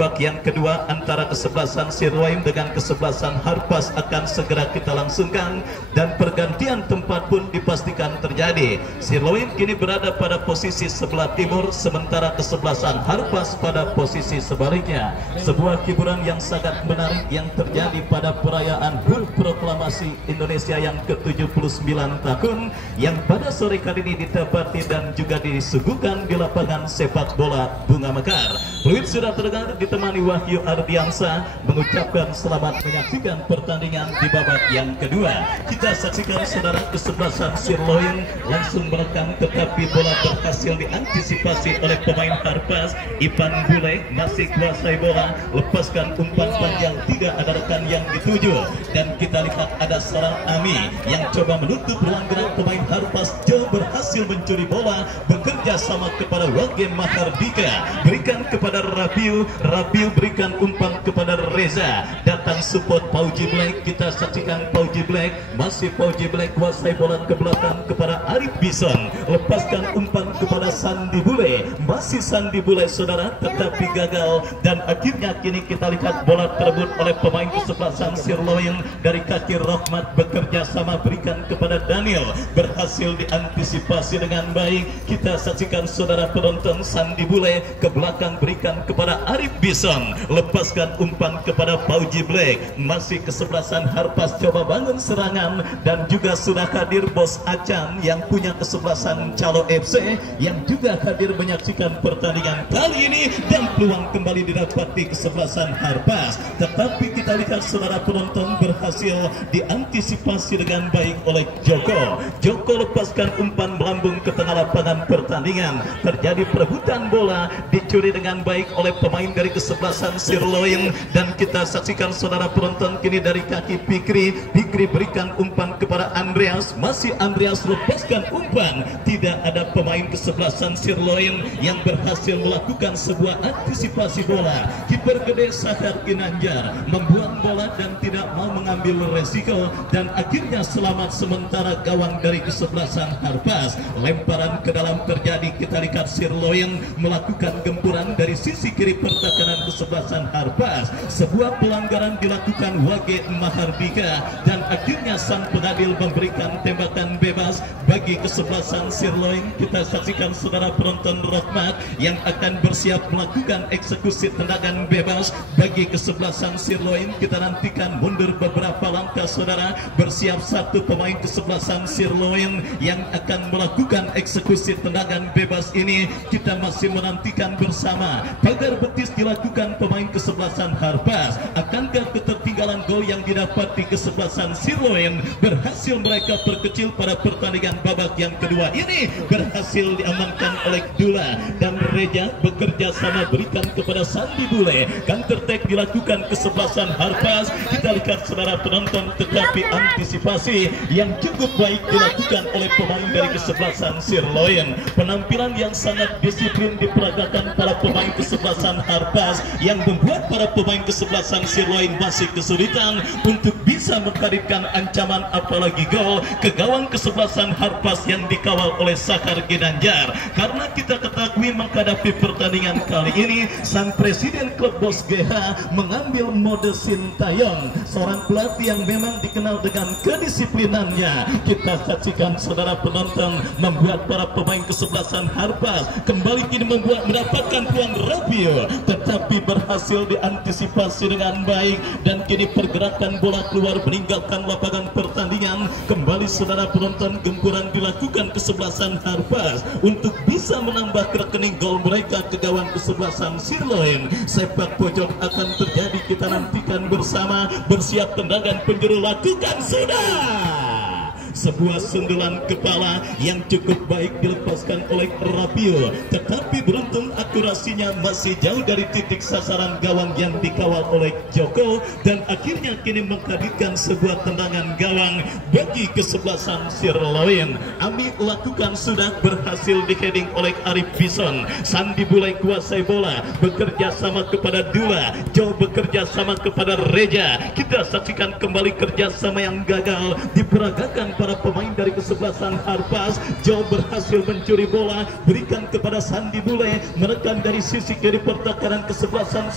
babak yang kedua antara kesebelasan Sirloin dengan kesebelasan Harpas akan segera kita langsungkan, dan pergantian tempat pun dipastikan terjadi. Sirloin kini berada pada posisi sebelah timur, sementara kesebelasan Harpas pada posisi sebaliknya. Sebuah hiburan yang sangat menarik yang terjadi pada perayaan HUT Proklamasi Indonesia yang ke-79 tahun, yang pada sore kali ini didapati dan juga disuguhkan di lapangan sepak bola Bunga Mekar. Fluid sudah terdengar ditemani Wahyu Ardiansa mengucapkan selamat menyaksikan pertandingan di babak yang kedua. Kita saksikan saudara kesebelasan Sirloin langsung merekam, tetapi bola berhasil diantisipasi oleh pemain Harpas. Ivan Bule masih kuasai bola, lepaskan umpan panjang, tidak ada rekan yang dituju, dan kita lihat ada seorang Ami yang coba menutup ruang gerak pemain Harpas. Jo berhasil mencuri bola, bekerja sama kepada Wage Mahardika, berikan kepada Rabiu, Rabiu berikan umpan kepada Reza, datang support Pauji Black. Kita saksikan Pauji Black, masih Pauji Black kuasai bola ke belakang kepada Arif Bison, lepaskan umpan kepada Sandi Bule, masih Sandi Bule saudara, tetapi gagal, dan akhirnya kini kita lihat bola terebut oleh pemain kesebelasan Sirloin dari kaki Rahmat, bekerja sama berikan kepada Daniel, berhasil diantisipasi dengan baik. Kita saksikan saudara penonton, Sandi Bule ke belakang berikan kepada Arif Bison, lepaskan umpan kepada Pauji Black, masih kesebelasan Harpas coba bangun serangan, dan juga sudah hadir Bos Acan yang punya kesebelasan Calo FC yang juga hadir menyaksikan pertandingan kali ini, dan peluang kembali didapati kesebelasan Harpas, tetapi kita lihat saudara penonton berhasil diantisipasi dengan baik oleh Joko. Joko lepaskan umpan melambung ke tengah lapangan pertandingan, terjadi perebutan bola, dicuri dengan baik oleh pemain dari kesebelasan Sirloin, dan kita saksikan saudara penonton kini dari kaki Fikri, Fikri berikan umpan kepada Andreas, masih Andreas lepaskan umpan, tidak ada pemain kesebelasan Sirloin yang berhasil melakukan sebuah antisipasi bola. Kiper gede Sahar Ginanjar membuang bola dan tidak mau mengambil resiko, dan akhirnya selamat sementara gawang dari kesebelasan Harpas. Lemparan ke dalam terjadi, kita lihat Sirloin melakukan gempuran dari sisi kiri pertahanan kesebelasan Harpas. Sebuah pelanggaran dilakukan Wage Mahardika, dan akhirnya sang pengadil memberikan tembakan bebas bagi kesebelasan Sirloin. Kita saksikan saudara penonton Rahmat yang akan bersiap melakukan eksekusi tendangan bebas bagi kesebelasan Sirloin. Kita nantikan mundur beberapa langkah saudara, bersiap satu pemain kesebelasan Sirloin yang akan melakukan eksekusi tendangan bebas ini. Kita masih menantikan bersama, pagar betis dilakukan pemain kesebelasan Harpas. Akankah ketertinggalan gol yang didapat di kesebelasan Sirloin berhasil mereka perkecil pada pertandingan babak yang kedua ini? Berhasil diamankan oleh Dula, dan Reja bekerja sama berikan kepada Sandi Bule. Counter attack dilakukan kesebelasan Harpas. Kita lihat saudara penonton, tetapi antisipasi yang cukup baik dilakukan oleh pemain dari kesebelasan Sirloin. Penampilan yang sangat disiplin diperagakan para pemain kesebelasan Harpas yang membuat para pemain kesebelasan Sirloin masih kesulitan untuk bisa menghadirkan ancaman apalagi gol ke gawang kesebelasan Harpas yang dikawal oleh Sakar Ginanjar. Karena kita ketahui menghadapi pertandingan kali ini, sang presiden klub Bos GH mengambil mode Sintayong, seorang pelatih yang memang dikenal dengan kedisiplinannya. Kita saksikan saudara penonton, membuat para pemain kesebelasan Harpas kembali kini mendapatkan peluang Rabiu, tetapi berhasil diantisipasi dengan baik, dan kini pergerakan bola keluar meninggalkan lapangan pertandingan. Kembali saudara penonton, gempuran dilakukan kesebelasan Harpas untuk bisa menambah rekening gol mereka ke gawang kesebelasan Sirloin. Sepak pojok akan terjadi, kita nantikan bersama. Bersiap tendangan penjuru, lakukan sudah. Sebuah sundulan kepala yang cukup baik dilepaskan oleh Rabiu, tetapi beruntung akurasinya masih jauh dari titik sasaran gawang yang dikawal oleh Joko, dan akhirnya kini menghadirkan sebuah tendangan gawang bagi kesebelasan Sirloin. Ami lakukan sudah, berhasil diheading oleh Arif Bison. Sandi Bule kuasai bola, bekerja sama kepada Dula, Jo bekerja sama kepada Reja. Kita saksikan kembali kerjasama yang gagal diperagakan para pemain dari kesebelasan Harpas. Joe berhasil mencuri bola, berikan kepada Sandi Bule, menekan dari sisi kiri pertahanan kesebelasan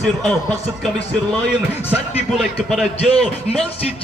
maksud kami Sirloin. Sandi Bule kepada Joe, masih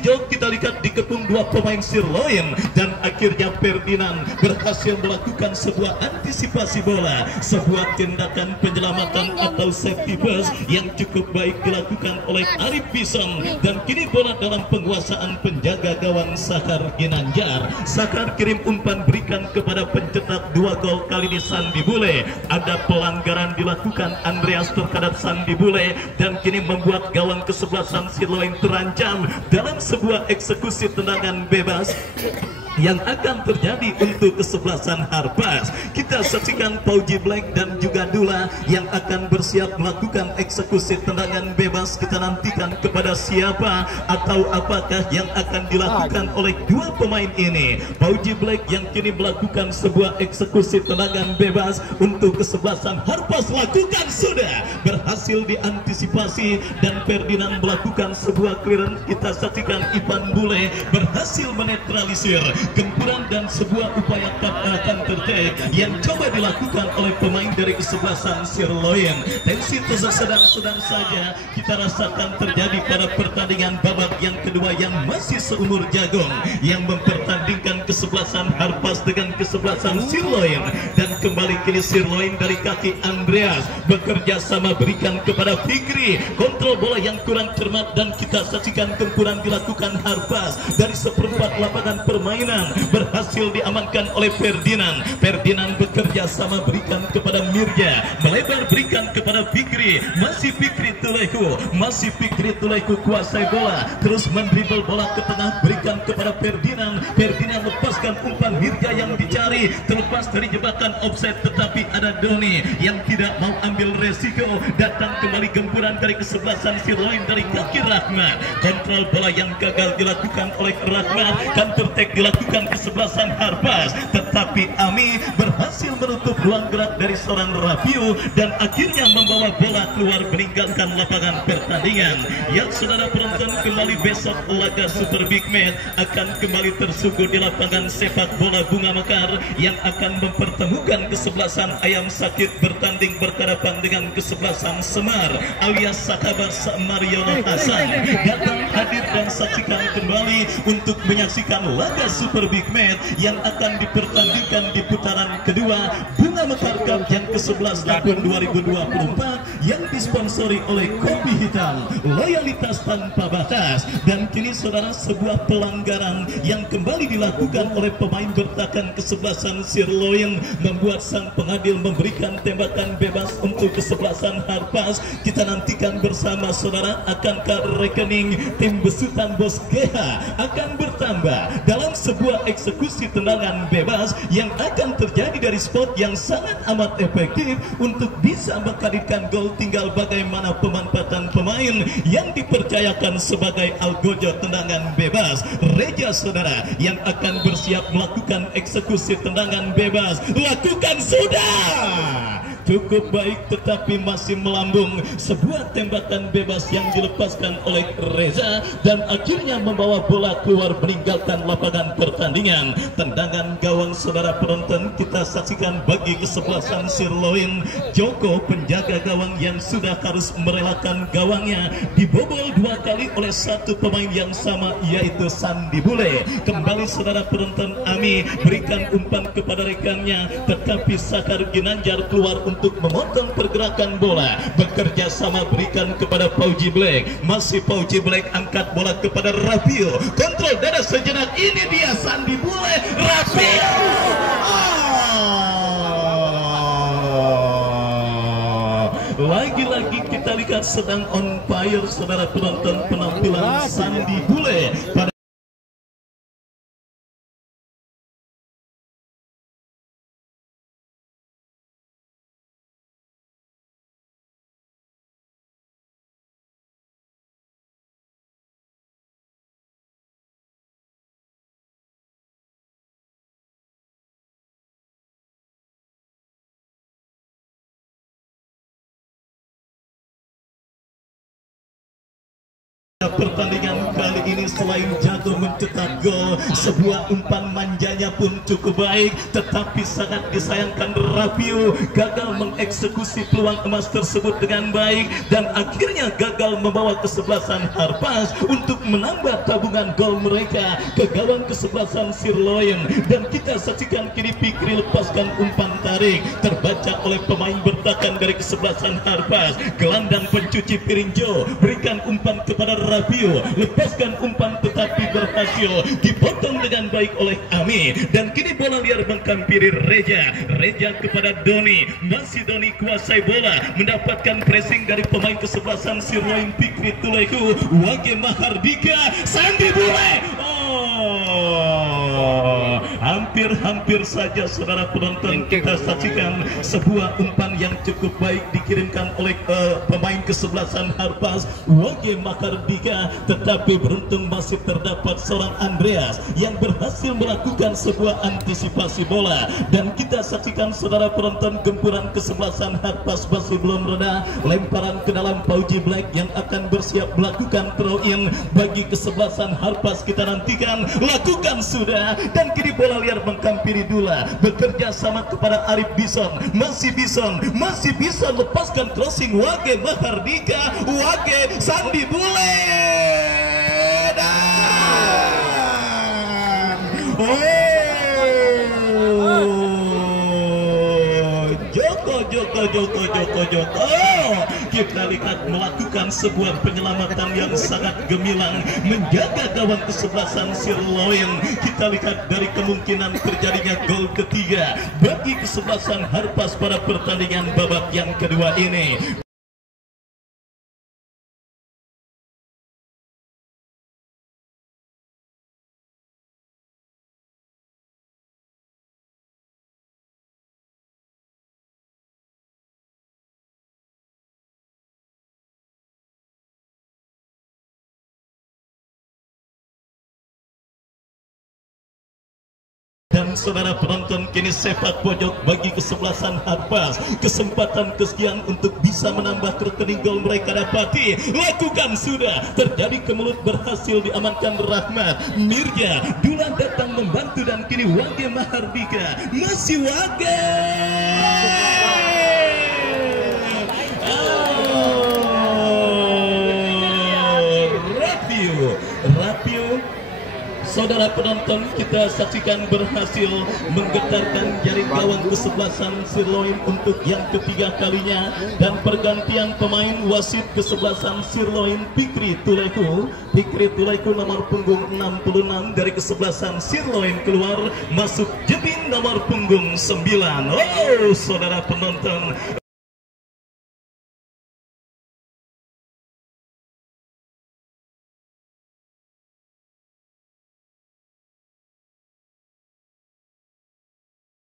Joe, kita lihat dikepung dua pemain Sirloin, dan akhirnya Ferdinand berhasil melakukan sebuah antisipasi bola, sebuah tindakan penyelamatan atau safety first yang cukup baik dilakukan oleh Arif Bison, dan kini bola dalam penguasaan penjaga gawang Sakar Ginanjar. Sakar kirim umpan, berikan kepada pencetak 2 gol kali ini Sandi Bule. Ada pelanggaran dilakukan Andreas terhadap Sandi Bule, dan kini membuat gawang kesebelasan Sirloin terancam dalam sebuah eksekusi tendangan bebas yang akan terjadi untuk kesebelasan Harpas. Kita saksikan Pauji Black dan juga Dula yang akan bersiap melakukan eksekusi tendangan bebas. Kita nantikan kepada siapa atau apakah yang akan dilakukan oleh dua pemain ini. Pauji Black yang kini melakukan sebuah eksekusi tendangan bebas untuk kesebelasan Harpas, lakukan sudah, berhasil diantisipasi, dan Ferdinand melakukan sebuah clearance. Kita saksikan Ivan Bule berhasil menetralisir gempuran dan sebuah upaya akan terjadi yang coba dilakukan oleh pemain dari kesebelasan Sirloin. Tensi sedang-sedang saja kita rasakan terjadi pada pertandingan babak yang kedua yang masih seumur jagung, yang mempertandingkan kesebelasan Harpas dengan kesebelasan Sirloin. Dan kembali kini Sirloin dari kaki Andreas bekerja sama, berikan kepada Fikri, kontrol bola yang kurang cermat, dan kita saksikan gempuran dilakukan Harpas dari seperempat lapangan permainan, berhasil diamankan oleh Ferdinand. Ferdinand bekerja sama, berikan kepada Mirja, melebar, berikan kepada Fikri, masih Fikri Tuleku kuasai bola, terus mendribble bola ke tengah, berikan kepada Ferdinand. Ferdinand lepaskan umpan, Mirja yang dicari terlepas dari jebakan offside, tetapi ada Doni yang tidak mau ambil resiko. Datang kembali gempuran dari kesebelasan Sirloin dari kaki Rahmat, kontrol bola yang gagal dilakukan oleh Rahmat, counter attack dilakukan kesebelasan Harpas, tetapi Ami berhasil menutup ruang gerak dari seorang Rabiu dan akhirnya membawa bola keluar meninggalkan lapangan pertandingan. Yang saudara penonton, kembali besok laga Super Big Match akan kembali tersuguh di lapangan sepak bola Bunga Mekar yang akan mempertemukan kesebelasan Ayam Sakit bertanding berhadapan dengan kesebelasan Semar alias Sakabat Mariono Hasan. Datang, hadir dan saksikan kembali untuk menyaksikan laga Super Big Match yang akan dipertandingkan di putaran kedua Bunga Mekar Cup yang ke-11 tahun 2024 yang disponsori oleh Kopi Hitam, loyalitas tanpa batas. Dan kini saudara, sebuah pelanggaran yang kembali dilakukan oleh pemain bertahan kesebelasan Sirloin membuat sang pengadil memberikan tembakan bebas untuk kesebelasan Harpas. Kita nantikan bersama saudara, akankah rekening tim besutan Bos GH akan bertambah dalam sebuah eksekusi tendangan bebas yang akan terjadi dari spot yang sangat amat efektif untuk bisa menghadirkan gol. Tinggal bagaimana pemanfaatan pemain yang dipercayakan sebagai algojo tendangan bebas. Reja saudara yang akan bersiap melakukan eksekusi tendangan bebas, lakukan sudah, cukup baik tetapi masih melambung. Sebuah tembakan bebas yang dilepaskan oleh Reza dan akhirnya membawa bola keluar meninggalkan lapangan pertandingan. Tendangan gawang saudara penonton kita saksikan bagi kesebelasan Sirloin. Joko, penjaga gawang yang sudah harus merelakan gawangnya dibobol 2 kali oleh satu pemain yang sama, yaitu Sandi Bule. Kembali saudara penonton, Ami berikan umpan kepada rekannya, tetapi Sakar Ginanjar keluar untuk memotong pergerakan bola. Bekerja sama, berikan kepada Pauji Black, masih Pauji Black, angkat bola kepada Rabiu, kontrol dada sejenak, ini dia Sandi Bule, Rabiu. Lagi-lagi kita lihat sedang on fire saudara penonton, penampilan Sandi Bule pada Pertandingan kali ini selain jago mencetak gol, sebuah umpan manjanya pun cukup baik, tetapi sangat disayangkan Rapiu gagal mengeksekusi peluang emas tersebut dengan baik dan akhirnya gagal membawa kesebelasan Harpas untuk menambah tabungan gol mereka ke gawang kesebelasan Sirloin. Dan kita saksikan kini Fikri lepaskan umpan tarik terbaca oleh pemain bertahan dari kesebelasan Harpas. Gelandang pencuci piring Jo berikan umpan kepada Rapiu, lepaskan umpan tetapi berhasil dipotong dengan baik oleh Ami, dan kini bola liar menghampiri Reja kepada Doni, masih Doni kuasai bola, mendapatkan pressing dari pemain kesebelasan Sirloin Fikri Tuleku, Wage Mahardika, Sandi Bule. Hampir saja saudara penonton kita saksikan sebuah umpan yang cukup baik dikirimkan oleh pemain kesebelasan Harpas, Wage Mahardika, tetapi beruntung masih terdapat seorang Andreas yang berhasil melakukan sebuah antisipasi bola. Dan kita saksikan saudara penonton gempuran kesebelasan Harpas masih belum reda, lemparan ke dalam Pauji Black yang akan bersiap melakukan throw in bagi kesebelasan Harpas. Kita nantikan, lakukan sudah, dan kini bola liar menghampiri Dula, bekerja sama kepada Arif Bison, masih bisa lepaskan crossing Wage Mahardika, Wage Sandi Bule, dan Joko kita lihat melakukan sebuah penyelamatan yang sangat gemilang menjaga gawang kesebelasan Sirloin. Kita lihat dari kemungkinan terjadinya gol ketiga bagi kesebelasan Harpas pada pertandingan babak yang kedua ini. Dan saudara penonton, kini sepak pojok bagi kesebelasan Harpas, kesempatan kesekian untuk bisa menambah rekening gol mereka dapati, lakukan sudah, terjadi kemelut berhasil diamankan Rahmat, Mirja, Dula datang membantu dan kini Wage Mahardika, masih Wage, Rapiu. Saudara penonton, kita saksikan berhasil menggetarkan jaring gawang kesebelasan Sirloin untuk yang ketiga kalinya, dan pergantian pemain wasit kesebelasan Sirloin Fikri Tuleku nomor punggung 66 dari kesebelasan Sirloin keluar, masuk Jebin nomor punggung 9. Saudara penonton,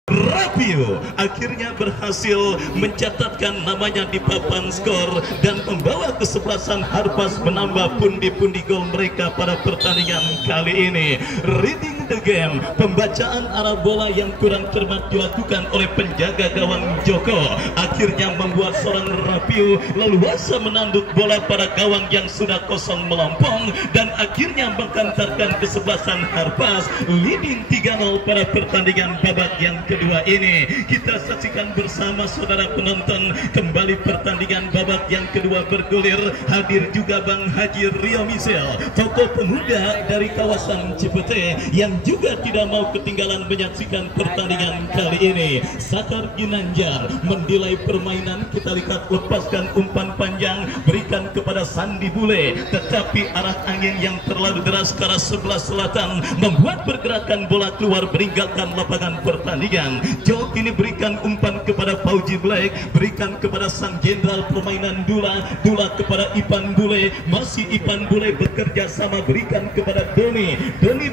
Rapiu akhirnya berhasil mencatatkan namanya di papan skor dan membawa kesebelasan Harpas menambah pundi-pundi gol mereka pada pertandingan kali ini. Reading the game, pembacaan arah bola yang kurang cermat dilakukan oleh penjaga gawang Joko, akhirnya membuat seorang Rapiu leluasa menanduk bola pada gawang yang sudah kosong melompong, dan akhirnya menghantarkan kesebelasan Harpas leading 3-0 pada pertandingan babak yang kedua ini. Kita saksikan bersama saudara penonton kembali pertandingan babak yang kedua bergulir. Hadir juga Bang Haji Rio Misel, tokoh pemuda dari kawasan Cipete yang juga tidak mau ketinggalan menyaksikan pertandingan kali ini. Sakar Ginanjar menilai permainan, kita lihat lepaskan umpan panjang berikan kepada Sandi Bule, tetapi arah angin yang terlalu deras ke arah sebelah selatan membuat pergerakan bola keluar meninggalkan lapangan pertandingan. Jo kini berikan umpan kepada Pauji Black, berikan kepada sang jenderal permainan Dula kepada Ipan Bule, masih Ipan Bule bekerja sama berikan kepada Doni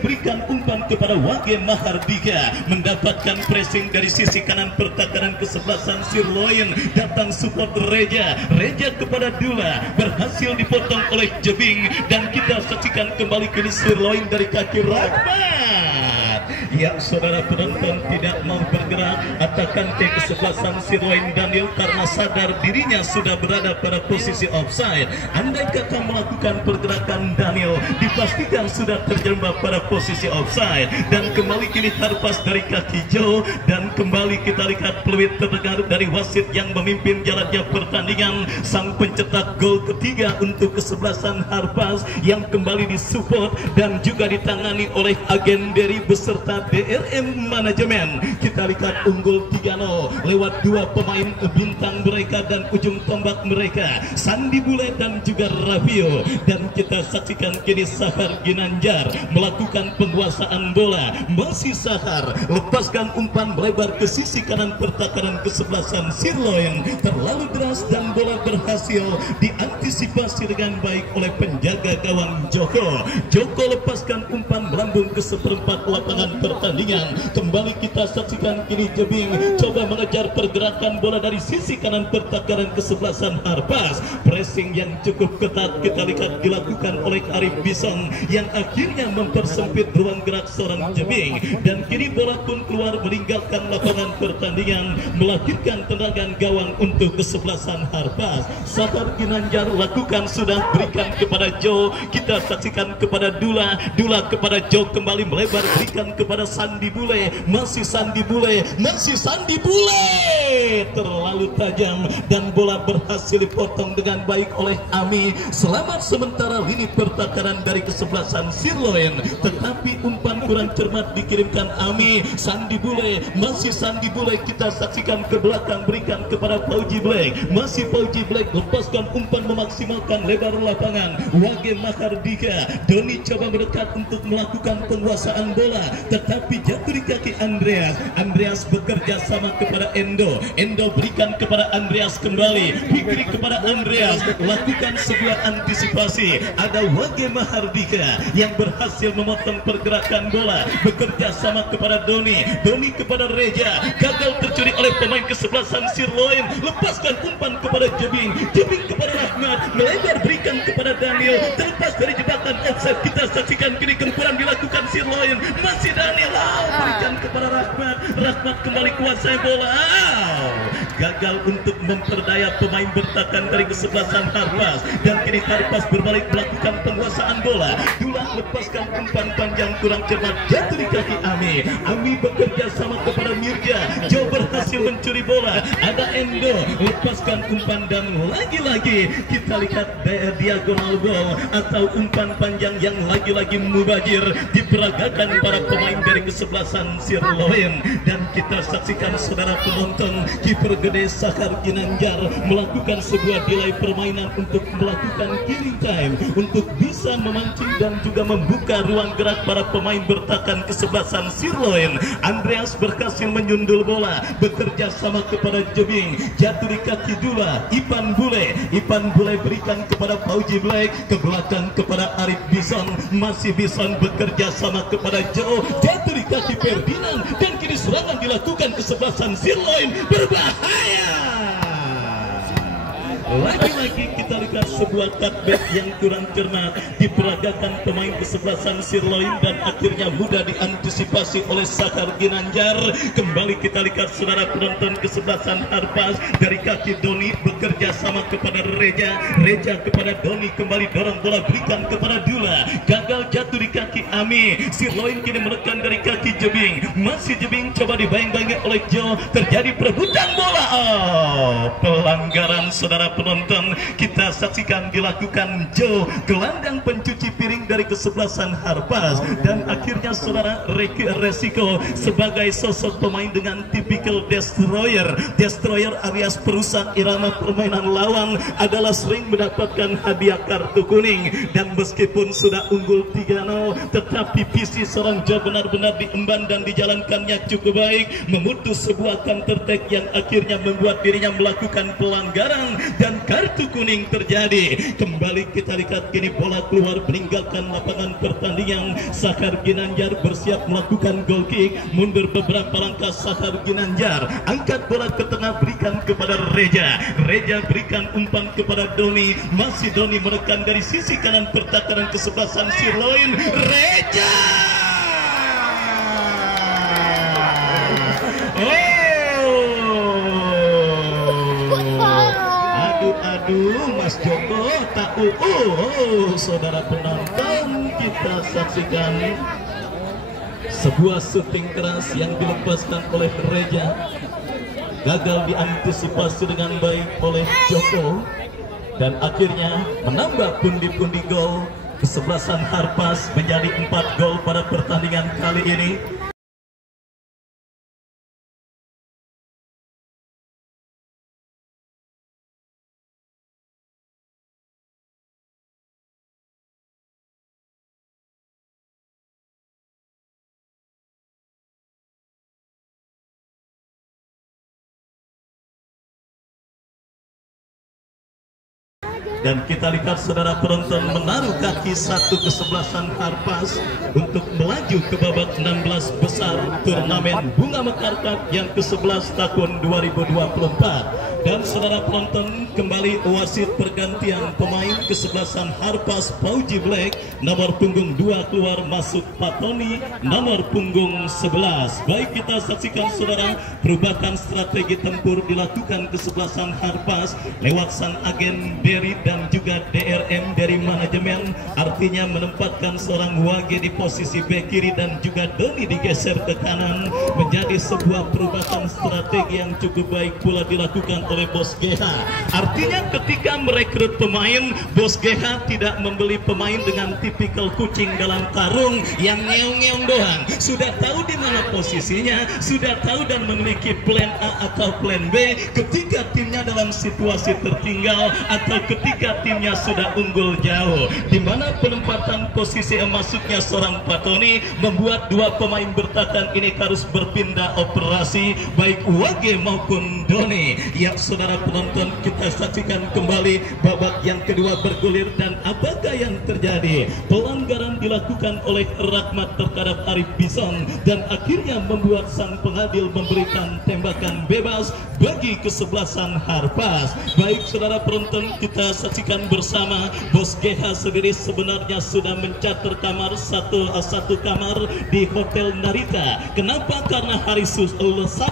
berikan umpan kepada Wage Mahardika, mendapatkan pressing dari sisi kanan pertahanan kesebelasan Sirloin, datang support Reja kepada Dula, berhasil dipotong oleh Jebing, dan kita saksikan kembali ke Sirloin dari kaki Rahmat. Ya, saudara penonton tidak mau bergerak atakan ke kesebelasan Sirloin Daniel karena sadar dirinya sudah berada pada posisi offside. Andai kata melakukan pergerakan Daniel, dipastikan sudah terjebak pada posisi offside. Dan kembali kini Harpas dari kaki Joe, dan kembali kita lihat peluit terdengar dari wasit yang memimpin jalannya pertandingan. Sang pencetak gol ketiga untuk kesebelasan Harpas yang kembali disupport dan juga ditangani oleh agen Derry beserta DRM Manajemen. Kita lihat unggul 3-0 lewat dua pemain bintang mereka dan ujung tombak mereka, Sandi Bule dan juga Raffio. Dan kita saksikan kini Sahar Ginanjar melakukan penguasaan bola. Masih Sahar lepaskan umpan melebar ke sisi kanan pertahanan kesebelasan Sirloin, terlalu deras dan bola berhasil diantisipasi dengan baik oleh penjaga gawang Joko. Joko lepaskan umpan melambung ke seperempat lapangan pertandingan. Kembali kita saksikan kini Jebing coba mengejar pergerakan bola dari sisi kanan pertahanan kesebelasan Harpas. Pressing yang cukup ketat kita lihat dilakukan oleh Arif Bison yang akhirnya mempersempit ruang gerak seorang Jebing. Dan kini bola pun keluar meninggalkan lapangan pertandingan, melahirkan tendangan gawang untuk kesebelasan Harpas. Sahar Ginanjar lakukan sudah, berikan kepada Joe. Kita saksikan kepada Dula, Dula kepada Joe kembali melebar, berikan kepada Sandi Bule. Masih Sandi Bule, masih Sandi Bule, terlalu tajam dan bola berhasil dipotong dengan baik oleh Ami. Selamat sementara lini pertahanan dari kesebelasan Sirloin, tetapi umpan kurang cermat dikirimkan Ami. Sandi Bule, masih Sandi Bule, kita saksikan ke belakang, berikan kepada Fauji Black. Masih Fauji Black lepaskan umpan memaksimalkan lebar lapangan. Wage Mahardika, Doni coba mendekat untuk melakukan penguasaan bola, tetapi jatuh di kaki Andreas. Andreas bekerja sama kepada Endo. Endo berikan kepada Andreas kembali. Fikri kepada Andreas, lakukan sebuah antisipasi. Ada Wage Mahardika yang berhasil memotong pergerakan bola, bekerja sama kepada Doni. Doni kepada Reja, gagal tercuri oleh pemain kesebelasan Sirloin. Lepaskan umpan kepada Jebing. Jebing kepada Rahmat, melebar berikan kepada Daniel, terlepas dari jebakan offside. Kita saksikan kini gempuran dilakukan Sirloin. Masih Daniel, berikan kepada Rahmat. Rahmat kembali kuasai bola. Gagal untuk memperdaya pemain bertahan dari kesebelasan Harpas. Dan kini Harpas berbalik melakukan penguasaan bola. Dula lepaskan umpan panjang kurang cermat, jatuh di kaki Ami. Ami bekerja sama kepada Mirja. Joe berhasil mencuri bola. Ada Endo, lepaskan umpan dan lagi-lagi kita lihat diagonal gol atau umpan panjang yang lagi-lagi mubazir diperagakan para pemain dari kesebelasan Sirloin. Dan kita saksikan saudara penonton, kiper gede Sahar Ginanjar melakukan sebuah delay permainan untuk melakukan killing time, untuk bisa memancing dan juga membuka ruang gerak para pemain bertahan kesebelasan Sirloin. Andreas berhasil menyundul bola, bekerja sama kepada Jebing, jatuh di kaki Dula. Ipan Bule, Ipan Bule berikan kepada Fauji Black, ke belakang kepada Arif Bison. Masih Bison bekerja sama kepada Joe, jatuh di kaki Ferdinand. Dan kini serangan dilakukan kesebelasan Sirloin, berbahaya. Lagi-lagi kita lihat sebuah cutback yang kurang cermat diperagakan pemain kesebelasan Sirloin dan akhirnya mudah diantisipasi oleh Sahar Ginanjar. Kembali kita lihat saudara penonton kesebelasan Harpas dari kaki Doni, bekerja sama kepada Reja. Reja kepada Doni, kembali dorong bola berikan kepada Dula. Gagal, jatuh di kaki Ami. Sirloin kini menekan dari kaki Jebing. Masih Jebing coba dibayang-bayangi oleh Joe. Terjadi perebutan bola. Pelanggaran saudara penonton, kita saksikan dilakukan Joe, gelandang pencuci piring dari kesebelasan Harpas. Dan akhirnya saudara resiko sebagai sosok pemain dengan tipikal destroyer alias perusak irama permainan lawan adalah sering mendapatkan hadiah kartu kuning. Dan meskipun sudah unggul 3-0, tetapi visi seorang Joe benar-benar diemban dan dijalankannya cukup baik, memutus sebuah counter attack yang akhirnya membuat dirinya melakukan pelanggaran dan kartu kuning terjadi. Kembali kita lihat kini bola keluar meninggalkan lapangan pertandingan. Sahar Ginanjar bersiap melakukan goal kick, mundur beberapa langkah Sahar Ginanjar, angkat bola ke tengah, berikan kepada Reja. Reja berikan umpan kepada Doni. Masih Doni menekan dari sisi kanan pertahanan kesebelasan Sirloin. Reja Waduh, Mas Joko tahu. Saudara penonton, kita saksikan sebuah syuting keras yang dilepaskan oleh Reja, gagal diantisipasi dengan baik oleh Joko, dan akhirnya menambah pundi-pundi gol. Kesebelasan Harpas menjadi 4 gol pada pertandingan kali ini. Dan kita lihat saudara penonton menaruh kaki satu kesebelasan Harpas untuk melaju ke babak 16 besar turnamen Bunga Mekar Cup yang ke-11 tahun 2024. Dan saudara penonton, kembali wasit pergantian pemain kesebelasan Harpas Pauji Black, nomor punggung 2 keluar masuk Patoni nomor punggung 11. Baik, kita saksikan saudara, perubahan strategi tempur dilakukan kesebelasan Harpas lewat sang agen Derry dan juga DRM dari manajemen, artinya menempatkan seorang Wage di posisi bek kiri dan juga Doni digeser ke kanan, menjadi sebuah perubahan strategi yang cukup baik pula dilakukan oleh Bos GH. Artinya ketika merekrut pemain, Bos GH tidak membeli pemain dengan tipikal kucing dalam karung yang ngeong-ngeong doang. Sudah tahu di mana posisinya, sudah tahu dan memiliki plan A atau plan B ketika timnya dalam situasi tertinggal atau ketika timnya sudah unggul jauh, di mana penempatan posisi masuknya seorang Patoni membuat dua pemain bertahan ini harus berpindah operasi, baik Wage maupun Doni. Ya saudara penonton, kita saksikan kembali babak yang kedua bergulir, dan apakah yang terjadi? Pelanggaran dilakukan oleh Rahmat terhadap Arif Bison dan akhirnya membuat sang pengadil memberikan tembakan bebas bagi kesebelasan Harpas. Baik saudara penonton, kita saksikan bersama, Bos GH sendiri sebenarnya sudah mencatat kamar satu kamar di Hotel Narita. Kenapa? Karena hari Selasa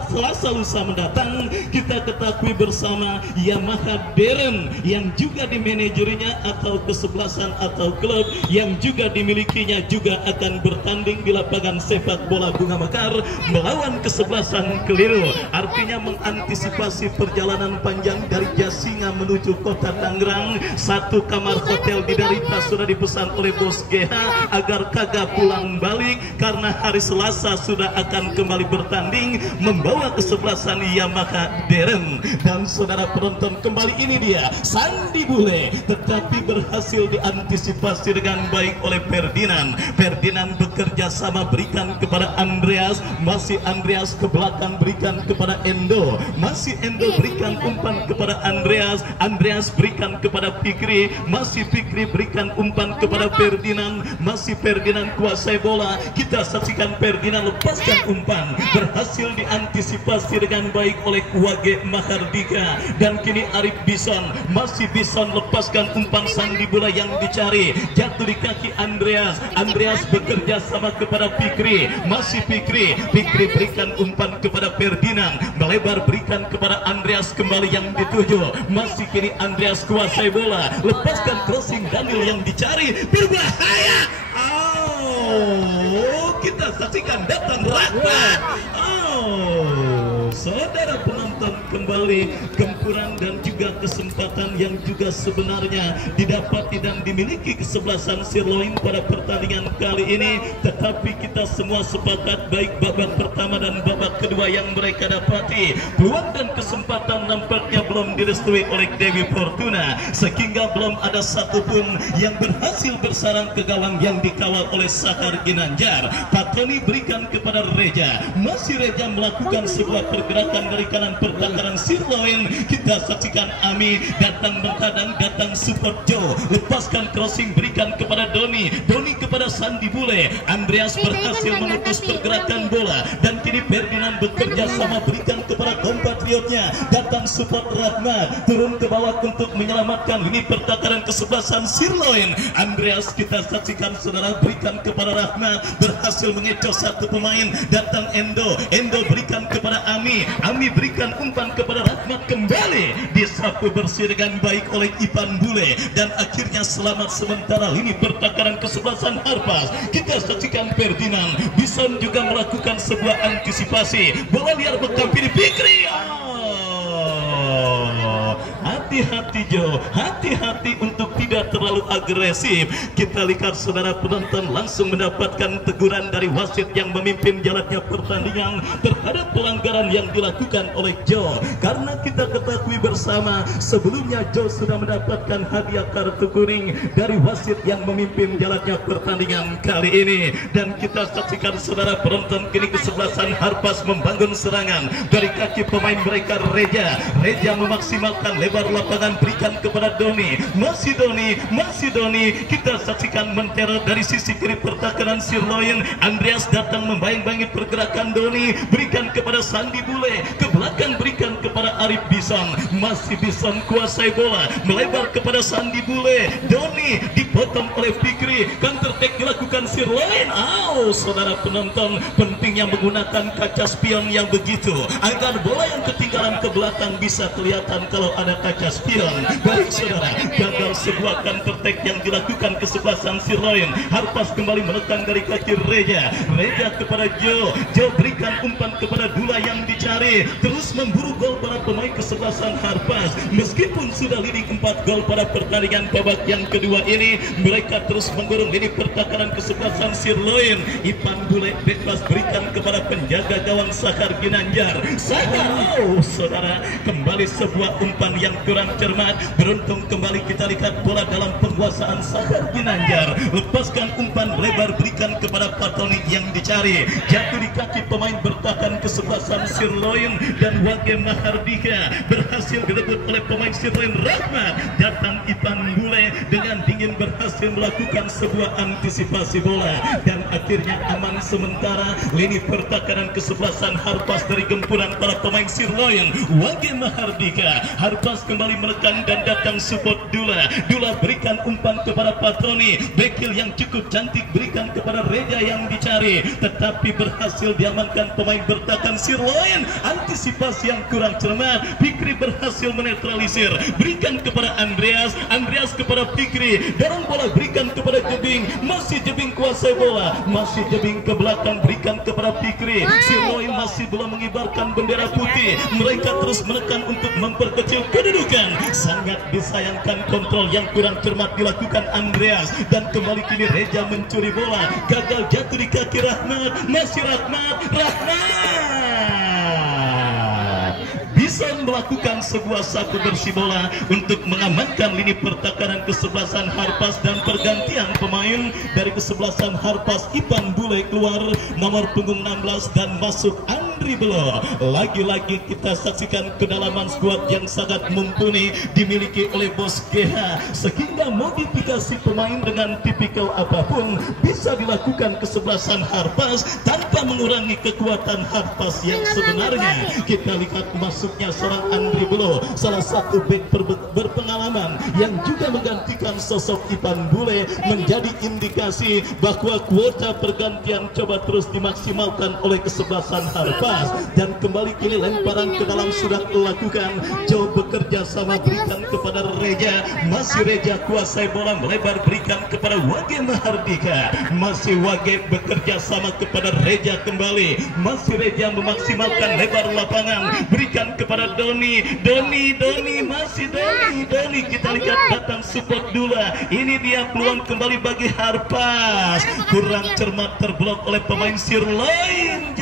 lusa mendatang kita ketahui bersama Yamaha Deren yang juga dimanajerinya atau kesebelasan atau klub yang juga dimilikinya juga akan bertanding di lapangan sepak bola Bunga Mekar melawan kesebelasan Keliru. Artinya mengantisipasi perjalanan panjang dari Jasinga menuju kota Tangerang. Satu kamar hotel di Narita sudah dipesan oleh Bos GH agar kagak pulang balik karena hari Selasa sudah akan kembali bertanding membawa kesebelasan Yamaha Deren. Dan saudara penonton, kembali ini dia Sandi Bule, tetapi berhasil diantisipasi dengan baik oleh Ferdinand. Ferdinand bekerja sama berikan kepada Andreas, masih Andreas ke belakang berikan kepada Endo, masih Endo berikan umpan kepada Andreas, Andreas berikan kepada Fikri, masih Fikri berikan umpan kepada Ferdinand, masih Ferdinand kuasai bola. Kita saksikan Ferdinand lepaskan umpan, berhasil diantisipasi dengan baik oleh Wage Mahardika, dan kini Arif Bison, masih Bison lepaskan umpan Sandi Bola yang dicari, jatuh di kaki Andreas. Andreas bekerja sama kepada Fikri, masih Fikri berikan umpan kepada Ferdinand, melebar berikan kepada Andreas kembali yang dituju, masih kini Andreas kuasai bola, lepaskan crossing Daniel yang dicari, berbahaya. Kita saksikan datang Rahmat. Saudara penonton, kembali gempuran dan juga kesempatan yang juga sebenarnya didapati dan dimiliki kesebelasan Sirloin pada pertandingan kali ini, tetapi kita semua sepakat baik babak pertama dan babak kedua yang mereka dapati peluang dan kesempatan nampaknya belum direstui oleh Dewi Fortuna, sehingga belum ada satupun yang berhasil bersarang ke gawang yang dikawal oleh Sakar Ginanjar. Patoni berikan kepada Reja, masih Reja melakukan sebuah pergerakan dari kanan pertahanan Sirloin. Kita saksikan Ami datang menghadang, datang support Joe, lepaskan crossing berikan kepada Doni, Doni kepada Sandi Bule. Andreas berhasil memutus pergerakan bola dan kini Ferdinand bekerja sama berikan kepada kompatriotnya, datang support Rahmat, turun ke bawah untuk menyelamatkan lini pertahanan kesebelasan Sirloin. Andreas kita saksikan saudara berikan kepada Rahmat, berhasil mengecoh satu pemain, datang Endo, Endo berikan kepada Ami, Ami berikan umpan kepada Rahmat kembali. kembali disapu bersih dengan baik oleh Ipan Bule, dan akhirnya selamat sementara lini pertahanan kesebelasan Harpas. Kita saksikan Ferdinand Bison juga melakukan sebuah antisipasi, bola liar Bekapiri Fikri. Hati-hati Jo, hati-hati untuk tidak terlalu agresif. Kita lihat saudara penonton langsung mendapatkan teguran dari wasit yang memimpin jalannya pertandingan terhadap pelanggaran yang dilakukan oleh Jo. Karena kita ketahui bersama sebelumnya Jo sudah mendapatkan hadiah kartu kuning dari wasit yang memimpin jalannya pertandingan kali ini. Dan kita saksikan saudara penonton kini kesebelasan Harpas membangun serangan dari kaki pemain mereka Reja. Reja memaksimalkan lebar lapangan, berikan kepada Doni, masih Doni, kita saksikan menteror dari sisi kiri pertahanan Sirloin. Andreas datang membayang-bayangi pergerakan Doni, berikan kepada Sandi Bule, ke belakang berikan kepada Arif Bison, masih Bison kuasai bola, melebar kepada Sandi Bule. Doni dipotong oleh Fikri, counter attack dilakukan Sirloin. Saudara penonton, pentingnya menggunakan kaca spion yang begitu agar bola yang ketinggalan ke belakang bisa kelihatan kalau ada kaca spion. Baik saudara, gagal sebuah counter attack yang dilakukan kesebelasan Sirloin. Harpas kembali menekan dari kaki Reja kepada Jo berikan umpan kepada Dula yang dicari, terus memburu gol para pemain kesebelasan Harpas. Meskipun sudah leading 4 gol pada pertandingan babak yang kedua ini, mereka terus mengurung lini pertahanan kesebelasan Sirloin. Ipan Bule bebas berikan kepada penjaga gawang Sakar Ginanjar. Saudara, kembali sebuah umpan yang kurang cermat. Beruntung kembali kita lihat bola dalam penguasaan Sakar Ginanjar. Lepaskan umpan lebar, berikan kepada Patoni yang dicari, jatuh di kaki pemain bertahan kesebelasan Sirloin, dan Wage Mahardika berhasil direbut oleh pemain Sirloin. Rahmat datang, Ipan Bule dengan dingin berhasil melakukan sebuah antisipasi bola, dan akhirnya aman sementara lini pertahanan kesebelasan Harpas dari gempuran para pemain Sirloin. Wage Mahardika, Harpas kembali menekan dan datang support Dula berikan umpan kepada Patroni, bekil yang cukup cantik berikan kepada Reja yang dicari, tetapi berhasil diamankan pemain bertahan Sirloin. Antisipasi yang kurang cermat, Fikri berhasil menetralisir, berikan kepada Andreas kepada Fikri, dorong bola berikan kepada Jebing, masih Jebing kuasai bola, masih Jebing ke belakang berikan kepada Fikri. Sirloin masih belum mengibarkan bendera putih, mereka terus menekan untuk memperkecil kedudukan. Sangat disayangkan kontrol yang kurang cermat dilakukan Andreas, dan kembali kini Reja mencuri bola, gagal jatuh di kaki Rahmat, masih Rahmat bisa melakukan sebuah sapu bersih bola untuk mengamankan lini pertahanan kesebelasan Harpas, dan pergantian pemain dari kesebelasan Harpas. Ipan Bule keluar, nomor punggung 16, dan masuk Andri Belo. Lagi-lagi kita saksikan kedalaman skuad yang sangat mumpuni dimiliki oleh Bos GH, sehingga modifikasi pemain dengan tipikal apapun bisa dilakukan kesebelasan Harpas tanpa mengurangi kekuatan Harpas yang sebenarnya. Kita lihat masuknya seorang Andri Belo, salah satu bek berpengalaman yang juga menggantikan sosok Ipan Bule, menjadi indikasi bahwa kuota pergantian coba terus dimaksimalkan oleh kesebelasan Harpas. Dan kembali kini lemparan ke dalam sudah dilakukan, Jo bekerja sama berikan kepada Reja, masih Reja kuasai bola, melebar berikan kepada Wage Mahardika, masih Wage bekerja sama kepada Reja kembali, masih Reja memaksimalkan lebar lapangan, berikan kepada Doni, masih Doni, kita lihat datang support Dula. Ini dia peluang kembali bagi Harpas, kurang cermat terblok oleh pemain Sirloin.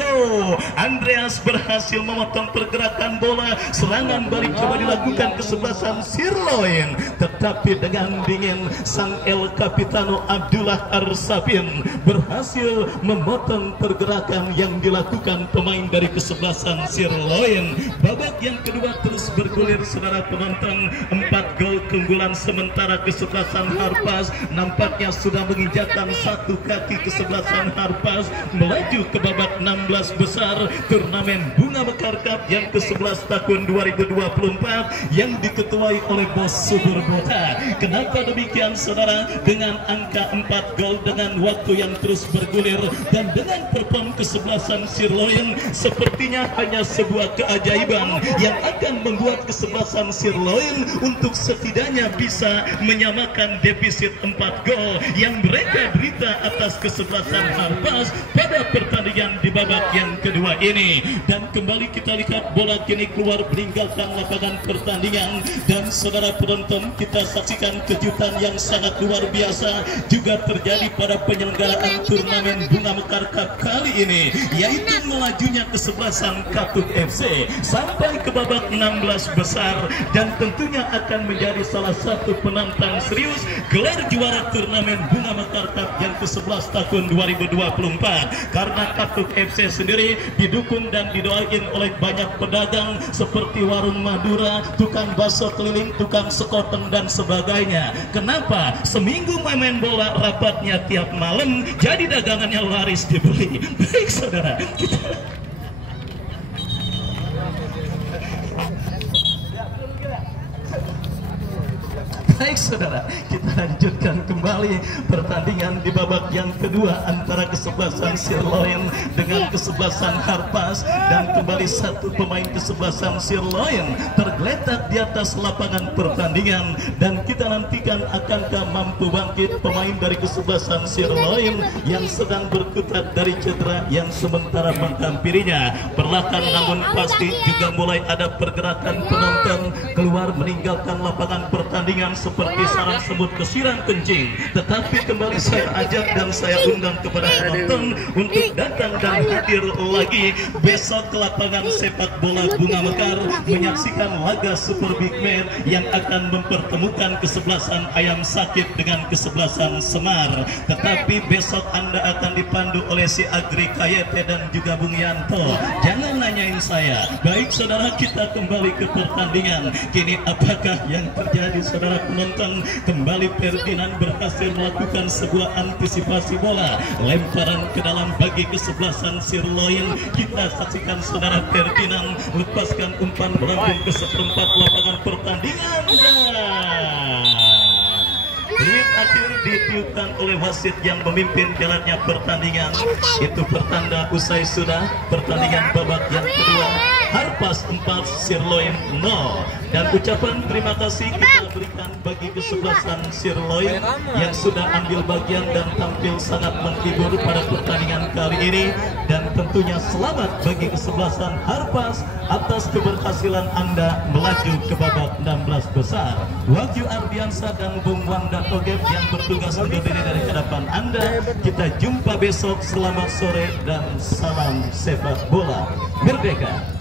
Andreas berhasil memotong pergerakan bola, serangan balik coba dilakukan kesebelasan Sirloin, tetapi dengan dingin sang El Capitano Abdullah Arsapin berhasil memotong pergerakan yang dilakukan pemain dari kesebelasan Sirloin. Babak yang kedua terus bergulir saudara penonton, 4 gol keunggulan sementara kesebelasan Harpas nampaknya sudah menginjakkan satu kaki kesebelasan Harpas melaju ke babak 16 besar turnamen Bunga Mekar Cup yang ke-11 tahun 2024 yang diketuai oleh Bos Subur Bota. Kenapa demikian saudara? Dengan angka 4 gol, dengan waktu yang terus bergulir, dan dengan perform kesebelasan Sirloin seperti sepertinya hanya sebuah keajaiban yang akan membuat kesebelasan Sirloin untuk setidaknya bisa menyamakan defisit 4 gol yang mereka derita atas kesebelasan Harpas pada pertandingan di babak yang kedua ini. Dan kembali kita lihat bola kini keluar meninggalkan lapangan pertandingan, dan saudara penonton, kita saksikan kejutan yang sangat luar biasa juga terjadi pada penyelenggaraan turnamen Bunga Mekar Cup kali ini, yaitu melajunya kesebelasan Katut FC sampai ke babak 16 besar, dan tentunya akan menjadi salah satu penantang serius gelar juara turnamen Bunga Mekar Cup yang ke-11 tahun 2024, karena Katut FC sendiri didukung dan didoain oleh banyak pedagang seperti warung Madura, tukang bakso keliling, tukang sekoteng dan sebagainya. Kenapa? Seminggu main bola, rapatnya tiap malam, jadi dagangannya laris dibeli. Baik saudara, kita baik saudara, kita lanjutkan kembali pertandingan di babak yang kedua antara kesebelasan Sirloin dengan kesebelasan Harpas, dan kembali satu pemain kesebelasan Sirloin tergeletak di atas lapangan pertandingan, dan kita nantikan akankah mampu bangkit pemain dari kesebelasan Sirloin yang sedang berkutat dari cedera yang sementara menghampirinya. Perlahan namun pasti juga mulai ada pergerakan penonton keluar meninggalkan lapangan pertandingan seperti sarang semut kesiram kencing. Tetapi kembali saya ajak dan saya undang kepada penonton untuk datang dan hadir lagi besok ke lapangan sepak bola Bunga Mekar menyaksikan laga Super Big Man yang akan mempertemukan kesebelasan Ayam Sakit dengan kesebelasan Semar. Tetapi besok Anda akan dipandu oleh si Agri Kayete dan juga Bung Yanto. Jangan nanyain saya. Baik saudara, kita kembali ke pertandingan. Kini apakah yang terjadi saudara penonton? Kembali Ferdinand berhasil melakukan sebuah antisipasi bola, lemparan ke dalam bagi kesebelasan Sirloin. Kita saksikan saudara Ferdinand lepaskan umpan melambung ke seperempat lapangan pertandingan. Hit akhir ditiupkan oleh wasit yang memimpin jalannya pertandingan. Itu pertanda usai sudah pertandingan babak yang kedua. Harpas 4, Sirloin 0. Dan ucapan terima kasih kita berikan bagi kesebelasan Sirloin yang sudah ambil bagian dan tampil sangat menghibur pada pertandingan kali ini. Dan tentunya selamat bagi kesebelasan Harpas atas keberhasilan Anda melaju ke babak 16 besar. Wagyu Ardiansa dan Bung Wanda Togep yang bertugas undur diri dari hadapan Anda. Kita jumpa besok. Selamat sore dan salam sepak bola merdeka.